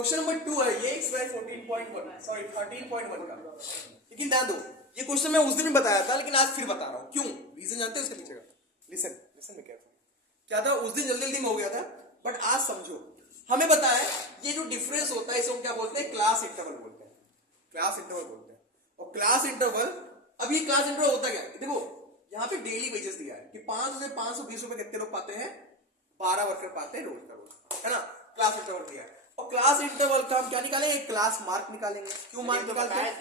Question number 2 है ये exercise 14.1 sorry 13.1 का। लेकिन ध्यान दो, ये क्वेश्चन मैं उस दिन भी बताया था लेकिन आज फिर बता रहा हूँ। क्यों? रीजन जानते हो इसके पीछे का? लिसन लिसन में क्या था, उस दिन जल्दी जल्दी में हो गया था, बट आज समझो। हमें पता है ये जो डिफरेंस होता है इसे हम क्या बोलते हैं? क्लास इंटरवल बोलते हैं। क्लास इंटरवल बोलते हैं। और क्लास इंटरवल, अब ये क्लास इंटरवल होता क्या है? देखो यहाँ पे डेली वेजेस दिया है कि 500 से 520 रुपए कितने लोग पाते हैं? 12 वर्कर पाते हैं रोज का रोज, है ना? क्लास इंटरवल दिया है। और क्लास इंटरवल का हम क्या निकालेंगे? क्लास मार्क निकालेंगे। क्यों मार्क निकालते हैं?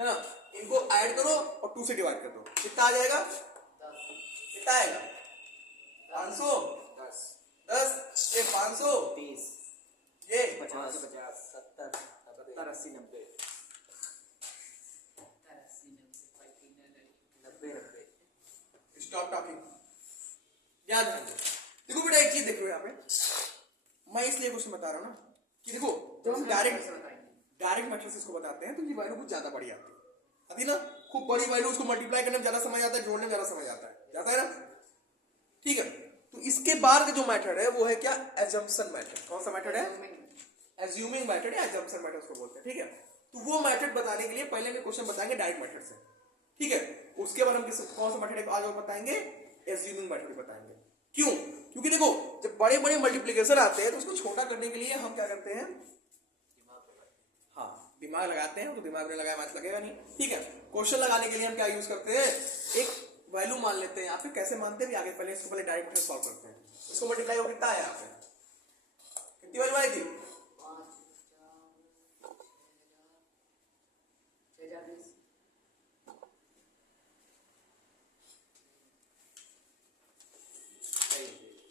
है ना? इनको ऐड करो और 2 से डिवाइड कर दो, कितना आ जाएगा? कितना आएगा? 500 10 ये 500 30 ये 50 70 70 80 90 90 स्टॉप टॉकिंग। ध्यान दो। देखो बेटा एक चीज देखो यहाँ पे, मैं इसलिए क्वेश्चन बता रहा हूँ ना कि देखो जब हम डायरेक्ट मैट्रिसेस को बताते हैं तो ये वैल्यू कुछ ज्यादा बड़ी आती है ना, खूब बड़ी वैल्यू, उसको मल्टीप्लाई करने में ज्यादा समय आता है, जोड़ने में ज्यादा समय जाता है ना, ठीक है। तो इसके बाद का जो मेथड है वो है क्या? Assumption method. कौन सा मेथड है? एज्यूमिंग मेथड या एजम्पशन मेथड उसको बोलते हैं, ठीक है। तो वो मेथड बताने के लिए पहले हम क्वेश्चन बताएंगे डायरेक्ट मेथड से, ठीक है। उसके बाद हम कौन सा मेथड आज और बताएंगे? एज्यूमिंग मेथड बताएंगे। क्यों? क्योंकि देखो जब बड़े बड़े मल्टीप्लिकेशन आते हैं तो उसको छोटा करने के लिए हम क्या करते हैं? हाँ, दिमाग लगाते हैं। तो दिमाग में लगाया मैथ लगेगा नहीं, ठीक है। क्वेश्चन लगाने के लिए हम क्या यूज करते हैं? एक वैल्यू मान लेते हैं यहाँ पे। कैसे मानते हैं आगे, पहले इसको पहले डायरेक्ट मेथड सॉल्व करते हैं। इसको मल्टीप्लाई हो कितना है यहाँ पे? कितनी वैल्यू आई थी?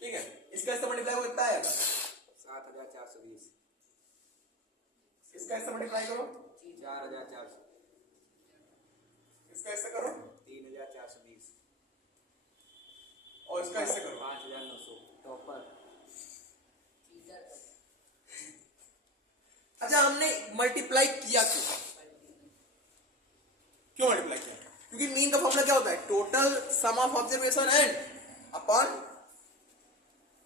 ठीक है, इसका ऐसा मल्टीप्लाई हो कितना आएगा? 7420। इसका ऐसा मल्टीप्लाई करो 4400। इसका ऐसा करो 3420 और इसका ऐसे करो 5900। टॉपर। अच्छा, हमने मल्टीप्लाई किया क्यों मल्टीप्लाई किया? क्योंकि मीन का फॉर्मूला क्या होता है? Total sum of observation and upon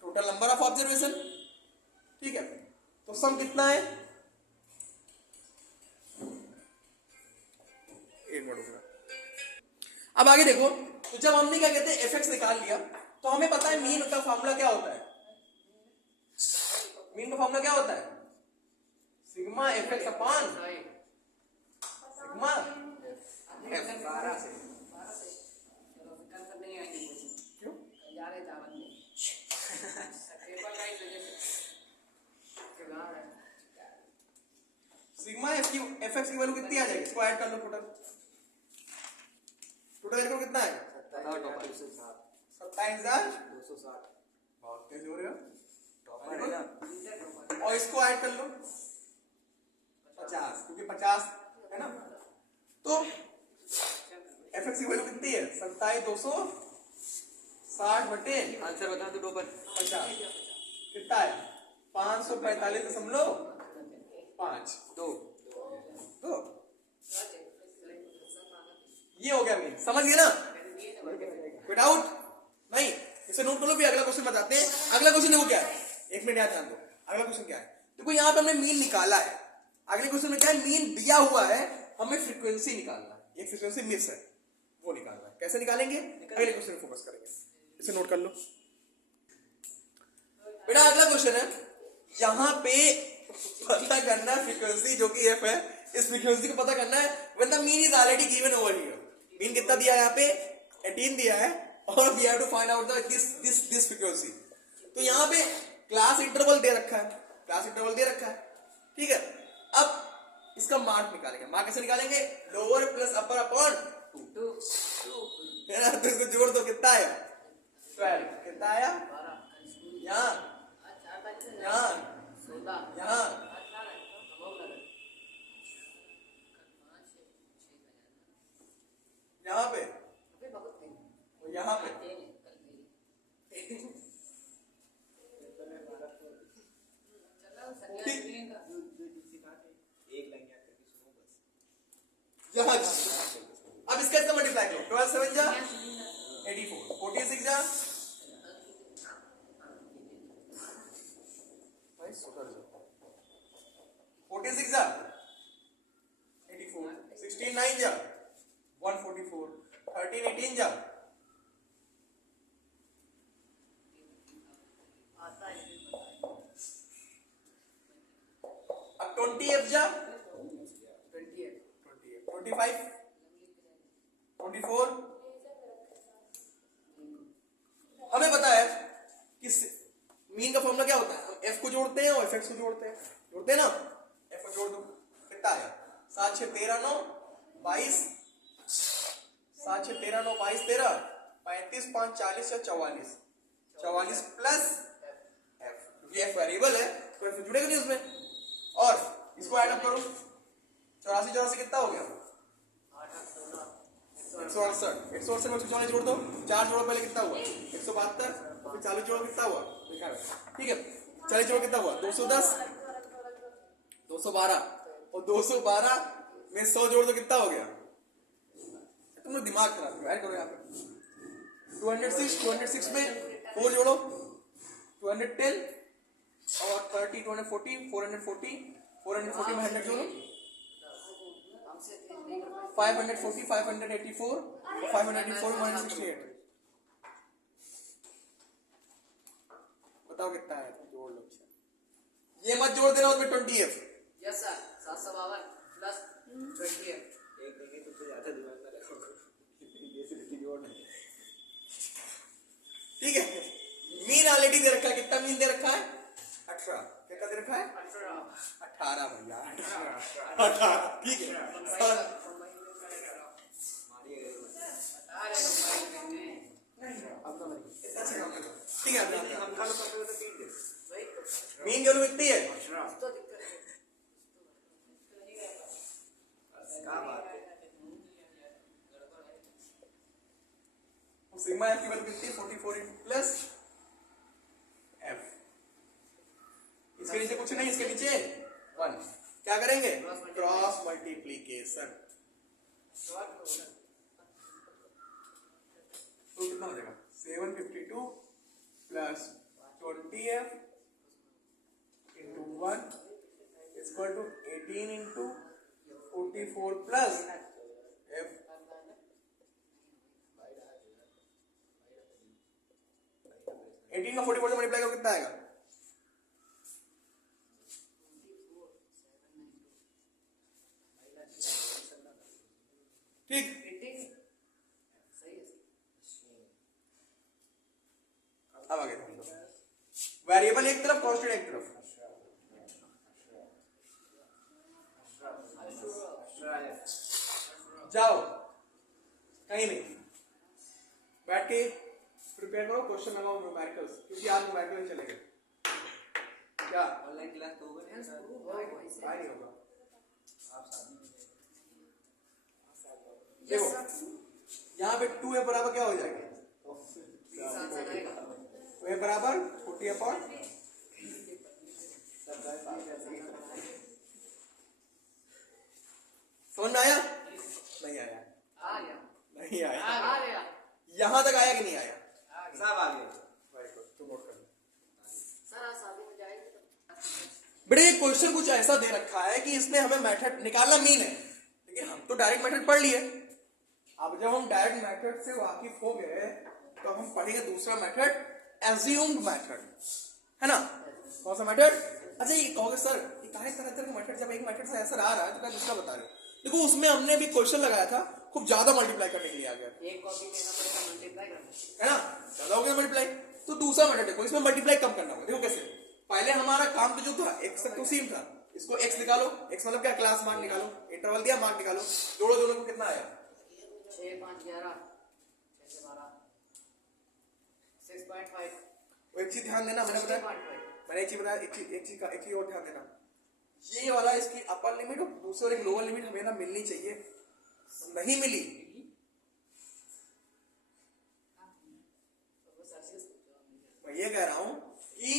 total number of observation, ठीक है। तो सम कितना है? एक मिनट। अब आगे देखो, तो जब हमने क्या कहते हैं एफ निकाल लिया तो हमें पता है मीन का फॉर्मूला क्या होता है? मीन का फॉर्मूला क्या होता है? Sigma F x upon sigma F. 12 से क्यों? सिग्मा एफ एक्स की वैल्यू कितनी आ जाएगी? इसको ऐड कर लो। टोटल करो कितना है? 270 बहुत तेज हो रहे हो। टॉपर है ना। और इसको ऐड कर लो 50, क्योंकि 50 है ना। तो एफ एक्स की वैल्यू कितनी है? 27,260 बटे आंसर बता दो। टॉपर 50 कितना है? 545.5 2 ये हो गया मीन। समझ गए ना? कोई डाउट नहीं? इसे नोट कर लो, भी अगला क्वेश्चन बताते हैं। अगला क्वेश्चन देखो क्या है, एक मिनट याद ध्यान दो। अगला क्वेश्चन क्या है? देखो यहाँ पे हमने मीन निकाला है। अगले क्वेश्चन में क्या है? मीन दिया हुआ है, हमें फ्रीक्वेंसी निकालना है। एक फ्रीक्वेंसी मिस है, वो निकालना है। कैसे निकालेंगे? अगले क्वेश्चन में फोकस करेंगे। इसे नोट कर लो बेटा। अगला क्वेश्चन है, यहाँ पे पता करना है फ्रीक्वेंसी जो कि एफ है, इस फ्रीक्वेंसी को पता करना है when the mean is already given over here. Mean कितना दिया है यहाँ पे? 18 दिया है और we have to find out this frequency. तो यहाँ पे क्लास इंटरवल दे रखा है, ठीक है। अब इसका मार्क निकालेंगे। मार्क कैसे निकालेंगे? लोअर प्लस अपर अपॉन 2 है ना। तो इसको जोड़ दो, कितना आया? 12। कितना आया? यहाँ यहाँ पे यहाँ पे यहाँ। अब इसका मल्टीप्लाई करो। 12 7 जा 84, 46 जा सुधर जाओ 46 जा 84 16 9 जा 144 13 18 जा अब 20 जा 25 24 हमें पता है कि मीन का फॉर्मूला क्या होता है, हम एफ को जोड़ते हैं और एफ एक्स को जोड़ते हैं ना। एफ को जोड़ दो कितना आया 7 6 13 9 22 7 6 13 9 22 13 35 5 40 या 44 44 प्लस एफ, क्योंकि एफ वेरिएबल है तो एफ जुड़ेगा नहीं उसमें। और इसको ऐड अप करो 84 84 कितना हो गया 168 168 में 144 जोड़ दो, 4 जोड़ो पहले कितना हुआ 172 फिर 40 जोड़ो कितना हुआ लिखा है ठीक है 40 जोड़ो कितना हुआ 210 212 और 212 में 100 जोड़ दो कितना हो गया, तुम लोग दिमाग खराब करो, ऐड करो यहाँ पे 206 में 4 जोड़ो 210 और 30 240 440 440 में 100 जोड़ो 540 584 584 168 बताओ कितना है, जोड़ लो। ये मत जोड़ देना उसमें 20f। Yes sir 752 plus 20f एक देंगे तो ज्यादा दिमाग में रखो ये सिर्फ जोड़ नहीं ठीक है। मीन ऑलरेडी दे रखा है, कितना मीन दे रखा है 18, क्या दे रखा है 18 भैया 18 ठीक है। ठीक है मीन वैल्यू कितनी है सिग्मा एफ की वैल्यू कितनी है 44 प्लस एफ, इसके नीचे कुछ नहीं, इसके नीचे 1 क्या करेंगे क्रॉस मल्टीप्लीकेशन तो कितना हो जाएगा 752 plus 20f into 1 is equal to 18 into 44 plus f 18 का 44 से मल्टीप्लाई करो कितना आएगा ठीक अब आगे वेरिएबल एक तरफ कांस्टेंट एक तरफ जाओ कहीं नहीं बैठ के प्रिपेयर करो क्वेश्चन लगाओ न्यूमेरिकल्स, क्योंकि आज न्यूमेरिकल चलेंगे क्या ऑनलाइन क्लास तो होगा नहीं होगा देखो यहाँ पे 2a बराबर क्या हो जाएगा 2a बराबर 40 अपॉन समझ में आया नहीं आया नहीं आया यहाँ तक आया कि नहीं आया सब आ गए तो नोट कर बेटे ये क्वेश्चन कुछ ऐसा दे रखा है कि इसमें हमें मेथड निकालना मीन है, लेकिन हम तो डायरेक्ट मेथड पढ़ लिए। अब जब हम डायरेक्ट मेथड से वाकिफ हो गए तो हम पढ़ेंगे दूसरा मेथड एज्यूम्ड मेथड, है ना। कौन सा मेथड? अच्छा ये कहोगे सर ये काहे तरह का मेथड, जब एक मेथड से आंसर आ रहा है तो क्या दूसरा बता रहे हो। देखो उसमें हमने भी क्वेश्चन लगाया था खूब ज्यादा मल्टीप्लाई करने के लिए आ गया, एक कॉपी लेना पड़ेगा मल्टीप्लाई करना है ना, ज्यादा हो गया मल्टीप्लाई। तो दूसरा मेथड देखो इसमें मल्टीप्लाई कम करना होगा। देखो कैसे, पहले हमारा काम तो जो था एक्स तक तो सेम था, इसको एक्स निकालो, एक्स मतलब क्या क्लास मार्क निकालो, इंटरवल दिया मार्क निकालो, जोड़ो दोनों को कितना आया 6 5 11 6 से 12 6.5। वो एक चीज ध्यान देना, मैंने बताया मैंने एक चीज बताया, एक चीज और ध्यान देना, ये वाला इसकी अपर लिमिट और दूसरी वाली लोअर लिमिट हमें ना मिलनी चाहिए, नहीं मिली मैं ये कह रहा हूं कि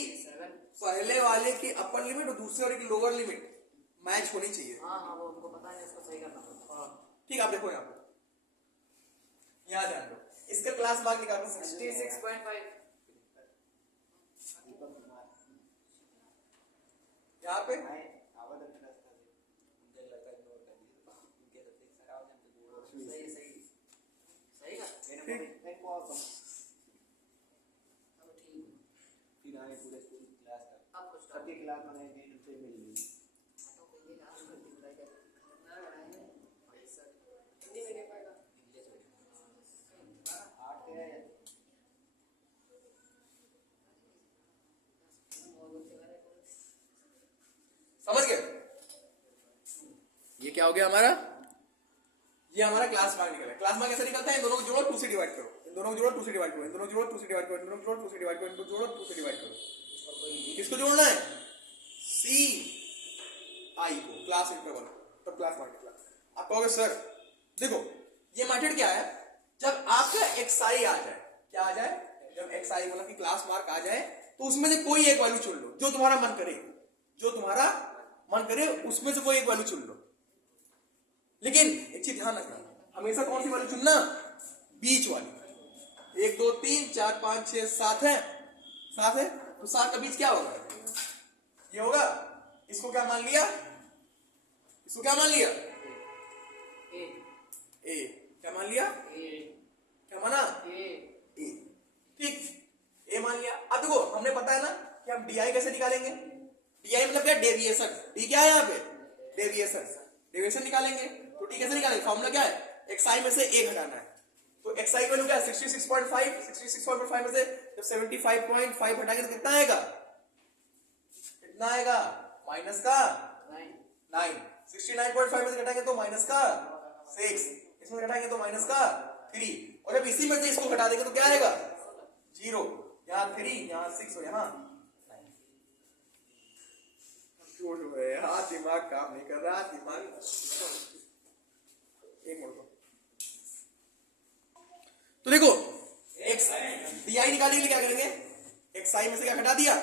पहले वाले की अपर लिमिट और दूसरे वाले की लोअर लिमिट मैच होनी चाहिए। हाँ वो उनको पता है, इसको सही करना पड़ता है। ठीक आप देखो यहाँ पे, यहाँ ध्यान दो, इसका क्लास मार्क निकालो 66.5 यहाँ पे सही सही सही का ठीक। अब ठीक फिर आए पूरे पूरी क्लास का अब कुछ सबके क्लास में गए थे उनसे मिल ली तो कहिए ना करती बुराई कर ना बनाए भाई सर हिंदी में नहीं पढ़ा इंग्लिश में आठ है समझ गए? ये क्या हो गया हमारा? ये हमारा क्लास मार्क निकला। क्लास मार्क कैसे निकलता है? इन दोनों को जोड़ो, 2 से डिवाइड करो, इन दोनों को जोड़ो, 2 से डिवाइड करो, इन दोनों को जोड़ो, 2 से डिवाइड करो, इन दोनों को जोड़ो, 2 से डिवाइड करो, इनको जोड़ो, 2 से डिवाइड करो। किसको जोड़ना है? सी आई को, क्लास इंटरवल, तब क्लास मार्क निकला। आप कहोगे सर देखो ये मेथड क्या है, जब आपका xi आ जाए, क्या आ जाए? जब xi मतलब कि क्लास मार्क आ जाए तो उसमें से कोई एक वैल्यू चुन लो जो तुम्हारा मन करे, जो तुम्हारा मन करे उसमें से कोई एक वैल्यू चुन लो। लेकिन एक चीज ध्यान रखना, हमेशा कौन सी वैल्यू चुनना? बीच वाली। 1 2 3 4 5 6 7 है, 7 है तो 7 का बीच क्या होगा? ये होगा। इसको क्या मान लिया? इसको क्या मान लिया? ए। क्या मान लिया? क्या माना? ए। ठीक, ए मान लिया। अब देखो हमने पता है ना कि हम डी आई कैसे निकालेंगे? डी आई मतलब क्या? डेविएशन। डी क्या है यहाँ पे? डेविएशन। डेविएशन निकालेंगे तो डी कैसे निकालेंगे? फॉर्मूला क्या है? xi में से a घटाना है। तो xi की वैल्यू क्या है? 66.5। 66.5 में से जब 75.5 हटाएंगे तो कितना आएगा? कितना आएगा? माइनस का 9। 69.5 में से घटाएंगे तो माइनस का 6। इसमें घटाएंगे तो माइनस का 3। और जब इसी में से इसको घटा देंगे तो क्या आएगा? 0। यहाँ 3, यहाँ 6 और यहाँ 9। दिमाग काम नहीं कर रहा। दिमाग एक मिनट। तो देखो एक्स डी आई निकालने के लिए क्या करेंगे? एक्स आई में से क्या घटा दिया?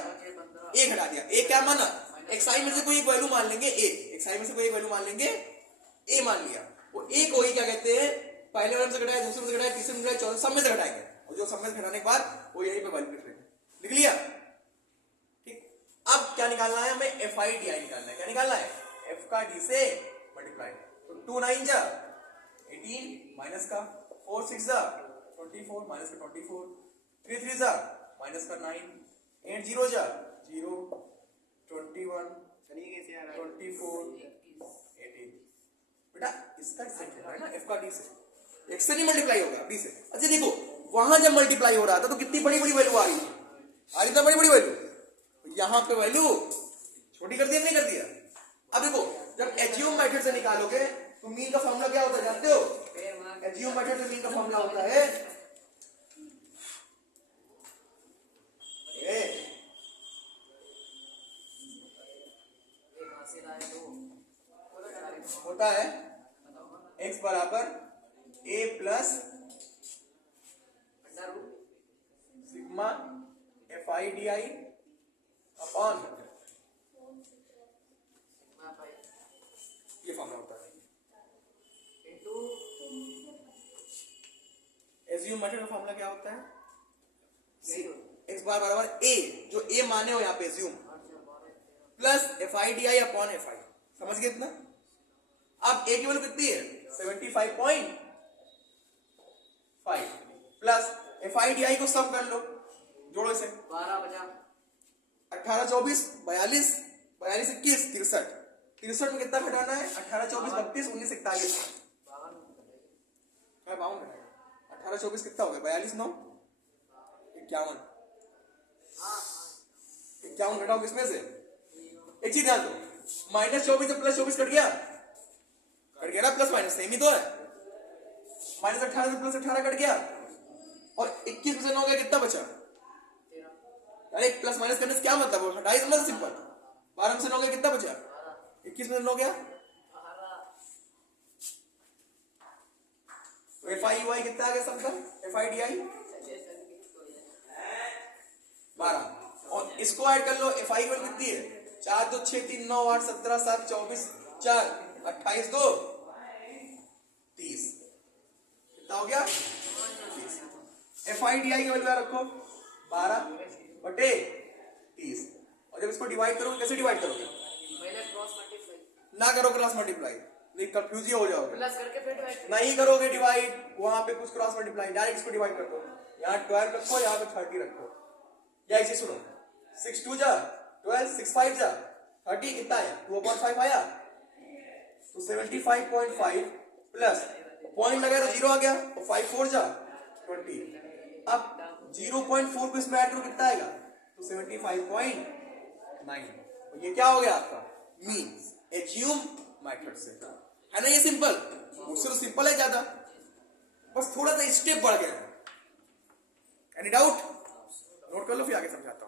ए घटा दिया। ए क्या माना? एक्स आई में से कोई एक वैल्यू मान लेंगे ए। एक्स आई में से कोई एक वैल्यू मान लेंगे ए, मान लिया। वो ए को ही क्या कहते हैं? पहले वाले में से घटाया, दूसरे में से घटाया, तीसरे में से घटाया, चौथे सब में से घटाएंगे और जो सब में से घटाने के बाद वो यहीं पे वैल्यू लिख लेंगे। लिख लिया? ठीक। अब क्या निकालना है हमें? एफ आई डी आई निकालना है। क्या निकालना है? एफ का डी से मल्टीप्लाई। तो 2 9 जा 18 माइनस का 4 6 जा 24 माइनस का 24 3 3 जा माइनस का 9 8 0 जा 0 21 24 18। बेटा इसका सेट है ना एफ का डी से, एक्स से नहीं मल्टीप्लाई होगा डी से। अच्छा देखो वहां जब मल्टीप्लाई हो रहा था तो कितनी बड़ी बड़ी वैल्यू आ रही थी? आ रही था बड़ी बड़ी वैल्यू। यहां पे वैल्यू छोटी कर दिया नहीं कर दिया? अब देखो जब एचयूएम मेथड से निकालोगे तो मीन का फॉर्मूला क्या होता है जानते हो? एचयूएम मेथड से मीन का फॉर्मूला होता है होता है x बराबर a plus sigma F I D I upon ये फॉर्मूला होता है। एज्यूम मेथड का फॉर्मूला क्या होता है? x बार बराबर a, जो a माने हो यहाँ पे assume, plus F I D I upon F I. समझ गए इतना? अब a की वैल्यू कितनी है? 75.5 plus F I D I को सम कर लो, जोड़ो इसे। 12 बचा 18 24 42 42 21 63। 63 में कितना घटाना है? 18 24 32 19 41। 52 घटाएगा। 18 24 कितना हो गया? 42 9 51। 51 घटाओ किसमें से? एक चीज ध्यान दो, माइनस 24 से प्लस 24 कट गया ना? प्लस माइनस सेम ही तो है। माइनस 18 से प्लस 18 कट गया और 21 में से 9 गया, कितना बचा? अरे प्लस माइनस करने से क्या मतलब? हटाई समझ सिंपल। 12 में से 9 गया, कितना बचा? 21 में से 9 गया तो एफ आई यू आई कितना आ गया सबका? एफ आई डी आई 12 और इसको ऐड कर लो। एफ आई कितनी है? 4 2 6 3 9 8 17 7 24 4 28 2 30। कितना हो गया? 30। एफ आई डी आई की वैल्यू रखो 12 बटे 30 और जब इसको डिवाइड करोगे कैसे डिवाइड करोगे? ना करो क्रॉस मल्टीप्लाई, नहीं कंफ्यूज ही हो जाओगे। प्लस करके फिर डिवाइड नहीं करोगे डिवाइड, वहां पे कुछ क्रॉस मल्टीप्लाई, डायरेक्ट इसको डिवाइड कर दो। यहाँ 12 रखो, यहाँ पे 30 रखो। या इसे सुनो, 6 2 जा 12, 6 5 जा 30, कितना है 2/5 आया, तो 75.5 प्लस पॉइंट लगाए तो 0 आ गया, तो 5 4 जा 20। अब 0.4 को इसमें ऐड करो, कितना आएगा, तो 75.9। तो ये क्या हो गया आपका मीन एज्यूम मेथड से, है ना। ये सिंपल, मुझसे तो सिंपल है ज्यादा, बस थोड़ा सा स्टेप बढ़ गया। Any doubt? नोट कर लो, फिर आगे समझाता हूं।